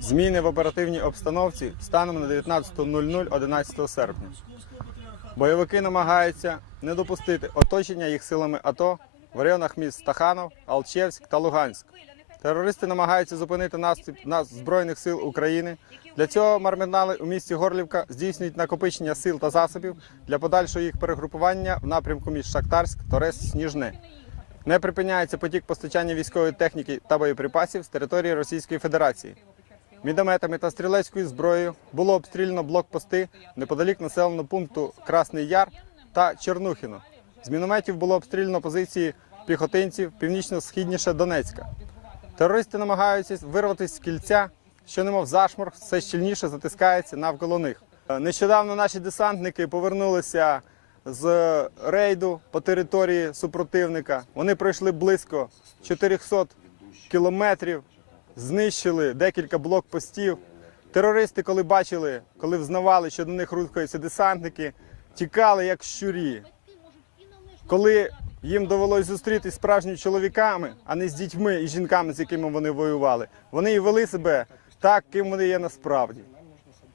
Зміни в оперативній обстановці станом на 19.00 11 серпня. Бойовики намагаються не допустити оточення їх силами АТО в районах міст Стаханов, Алчевськ та Луганськ. Терористи намагаються зупинити наступ нас Збройних сил України. Для цього мармінали у місті Горлівка здійснюють накопичення сил та засобів для подальшого їх перегрупування в напрямку між Шахтарськ, Торес, Сніжне. Не припиняється потік постачання військової техніки та боєприпасів з території Російської Федерації. Мінометами та стрілецькою зброєю було обстріляно блокпости неподалік населеного пункту Красний Яр та Чернухіно. З мінометів було обстріляно позиції піхотинців північно-східніше Донецька. Терористи намагаються вирватися з кільця, що немов зашморг, все щільніше затискається навколо них. Нещодавно наші десантники повернулися з рейду по території супротивника. Вони пройшли близько 400 кілометрів, знищили декілька блокпостів. Терористи, коли бачили, коли взнавали, що до них рухаються десантники, тікали як щурі. Коли їм довелось зустрітися справжніми чоловіками, а не з дітьми і жінками, з якими вони воювали, вони і вели себе так, ким вони є насправді.